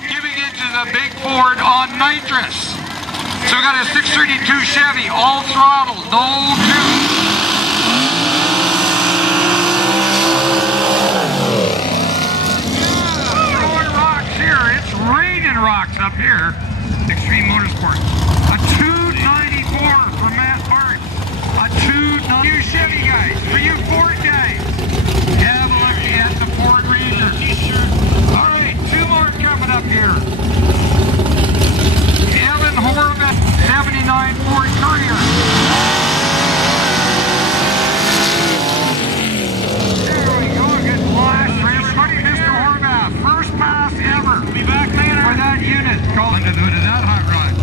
cubic inches of big Ford on nitrous. So we got a 632 Chevy, all throttle, no juice. Throwing rocks here. It's raining rocks up here. Extreme Motorsport. A 294 for Matt Hart. A 292 Chevy guys. For you Ford guys. Have a look at the Ford Ranger. All right, two more coming up here. Evan Horvath, 79 Ford Courier. There we go, good flash for everybody. Mr. Horvath, first pass ever. Be back later for that unit. Call into the hood of that hot rod.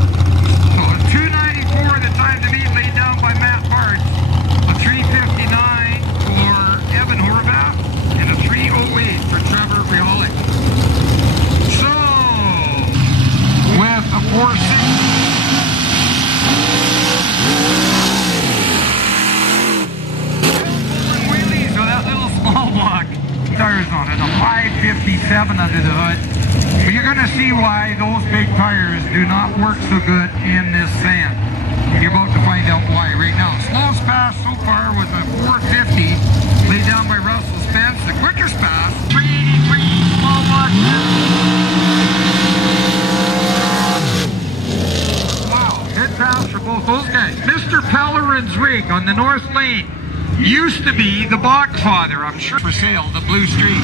So a 294 the time to beat, laid down by Matt Hart. A 359 for Evan Horvath and a 308 for Trevor Riolic. So with a 460. Wheelies with that little small block tires on it, a 557 under the hood. But you're going to see why those big tires do not work so good in this sand. You're about to find out why right now. Slowest pass so far was a 450 laid down by Russell Spence. The quickest pass, 383 small block. Wow, hit pass for both those guys. Mr. Pellerin's rig on the north lane used to be the Bogfather, I'm sure, for sale, the Blue Streak.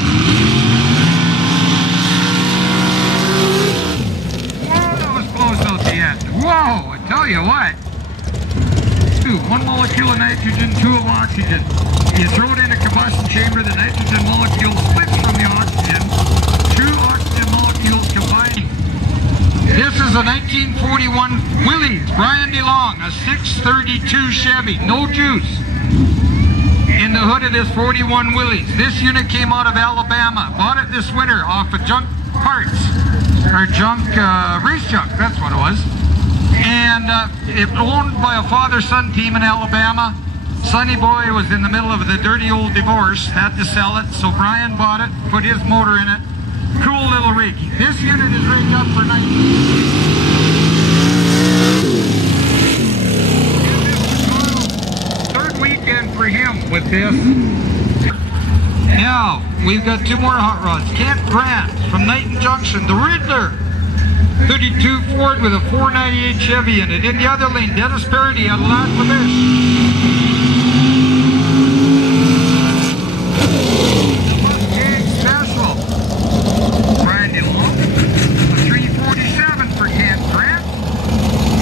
Whoa, that was close out the end. Whoa, I tell you what. One molecule of nitrogen, two of oxygen. You throw it in a combustion chamber, the nitrogen molecule splits from the oxygen. Two oxygen molecules combining. This is a 1941 Willys, Brian DeLong, a 632 Chevy, no juice. In the hood of this 41 Willys. This unit came out of Alabama. Bought it this winter off of Junk Parts, or Junk Race Junk, that's what it was. And it owned by a father-son team in Alabama. Sonny Boy was in the middle of the dirty old divorce, had to sell it, so Brian bought it, put his motor in it. Cool little rig. This unit is rigged up for 19. Third weekend for him with this. Now, we've got two more hot rods. Kent Grant from Knighton Junction, the Riddler. 32 Ford with a 498 Chevy in it. In the other lane, Dennis Parody out of Lac La Biche. The Mustang Special. Brian DeLong. A 347 for Kent Grant.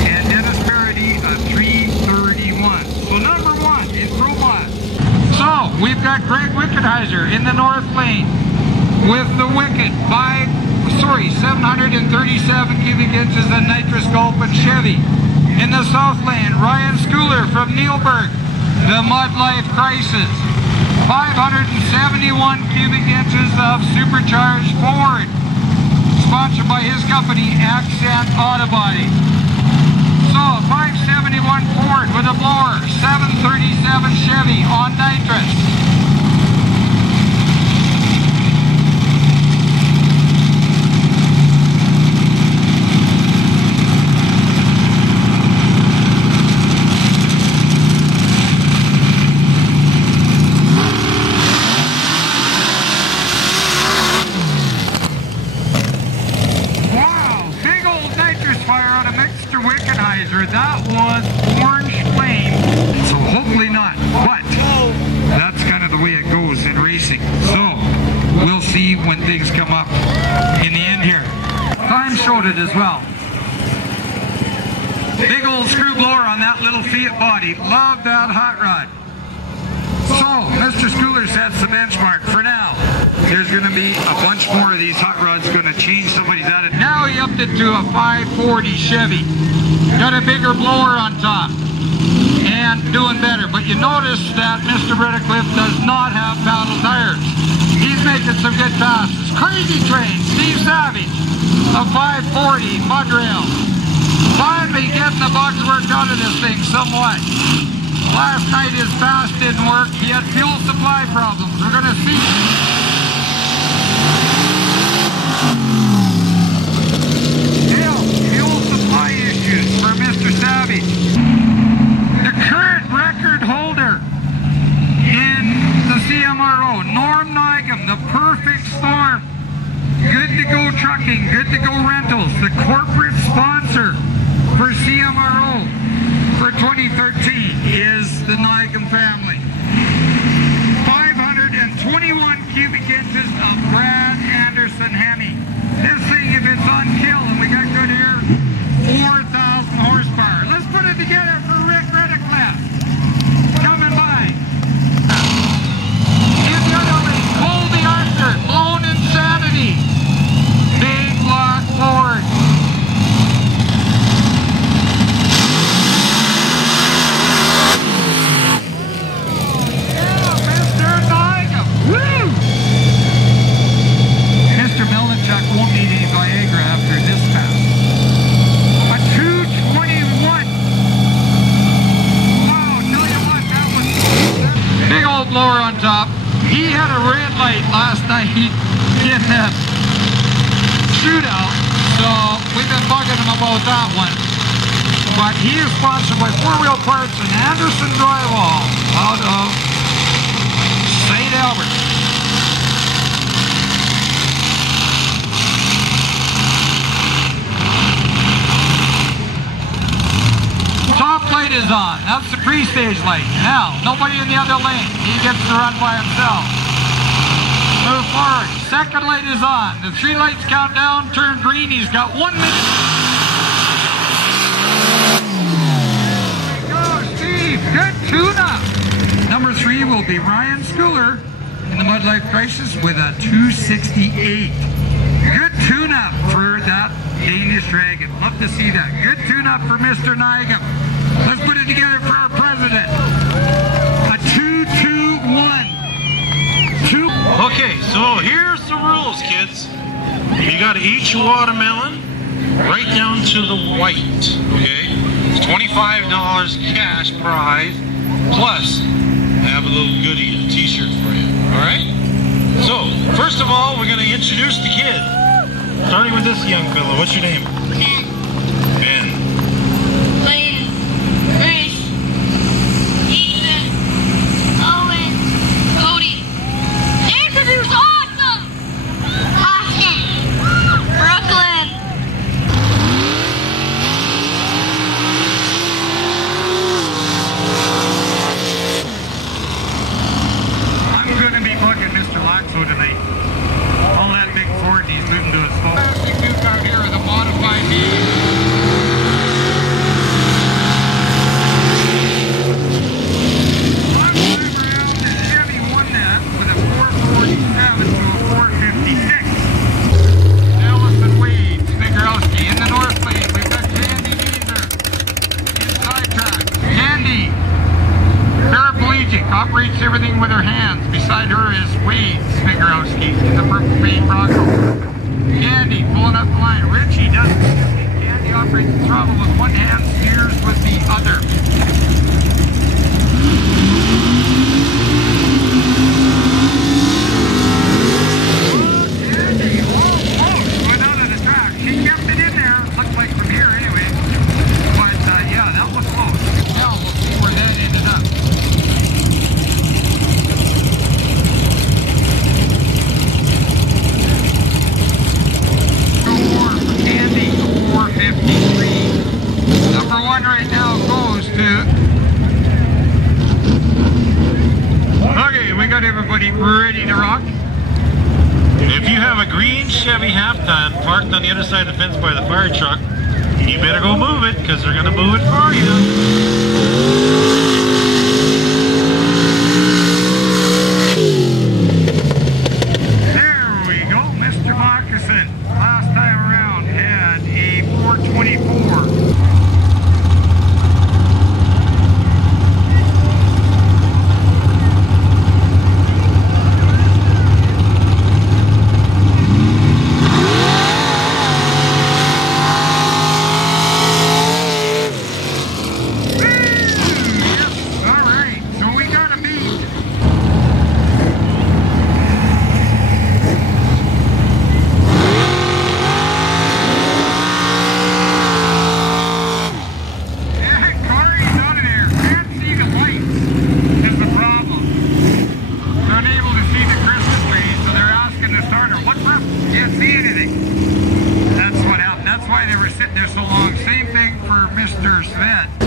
And Dennis Parody, a 331. So number one is Robot. So, we've got Greg Wickenheiser in the north lane with the Wicked 737 cubic inches of nitrous Gulpin Chevy. In the south lane, Ryan Schooler from Neilburg, the Mud Life Crisis. 571 cubic inches of supercharged Ford, sponsored by his company, Accent Autobody. So, 571 Ford with a blower, 737 Chevy on nitrous. That was orange flame, so hopefully not, but that's kind of the way it goes in racing. So we'll see when things come up in the end here. Time showed it as well. Big old screw blower on that little Fiat body. Love that hot rod. So Mr. Schooler sets the benchmark for now. There's going to be a bunch more of these hot rods going to change somebody's attitude. Now he upped it to a 540 Chevy. Got a bigger blower on top and doing better. But you notice that Mr. Redcliffe does not have paddle tires. He's making some good passes. Crazy Train, Steve Savage, a 540 mud rail. Finally getting the bugs worked out of this thing somewhat. Last night his pass didn't work. He had fuel supply problems. We're going to see. Trucking, Good to Go Rentals, the corporate sponsor for CMRO for 2013 is the Nygam family. 521 cubic inches of Brad Anderson Hemi. This thing, if it's on kill, and we got good here, 4,000 horsepower. Let's put it together for Rick Redicliffe. Coming by. In the other lane, Colby Arthur, Lone Insanity. Big block forward. Won't need any Viagra after this pass. A 221. Wow, tell you what, that was big old blower on top. He had a red light last night in that shootout, so we've been bugging him about that one. But he is sponsored by 4-Wheel Parts and Anderson Drywall out of St. Albert. Top light is on. That's the pre-stage light. Now, nobody in the other lane. He gets to run by himself. Move forward. Second light is on. The 3 lights count down, turn green. He's got 1 minute. There you go, Steve. Good tune-up. Number 3 will be Ryan Schooler in the Mud Life Crisis with a 268. Good tune-up for that Danish Dragon. Love to see that. Good tune-up for Mr. Nygam. Let's put it together for our president. A 221. Okay, so here's the rules, kids. You got to eat your watermelon right down to the white, okay? It's $25 cash prize, plus I have a little goodie, a t-shirt for you, all right? So, first of all, we're going to introduce the kid. Starting with this young fellow. What's your name? Ben. Ben. Lane. Grace. Ethan. Owen. Cody. Ethan, he was awesome! Austin. Brooklyn. I'm going to be bugging Mr. Laxo tonight. All that big Ford he's moving to a small. Big dude out here with a modified V. I'm driving around the Chevy 1NAT with a 447 to a 456. Ellison Wade, Spigarowski in the north lane. We've got Candy Deezer in sidetrack. Candy, paraplegic, operates everything with her hands. Beside her is Wade Spigarowski in the purple paint Bronco. Candy pulling up the line. Richie doesn't. Candy operates the throttle with one hand, steers with the other. Candy, almost went out of the track. She kept it in there. Looks like from here anyway. But yeah, that was close. Now we'll see where that ended up. Candy 453. Number 1 right now goes to. Okay, we got everybody ready to rock. If you have a green Chevy half-ton parked on the other side of the fence by the fire truck, you better go move it, because they're going to move it for you. There we go, Mr. Moccasin. Last time around had a 424. Can't see anything. why they were sitting there so long. Same thing for Mr. Sven.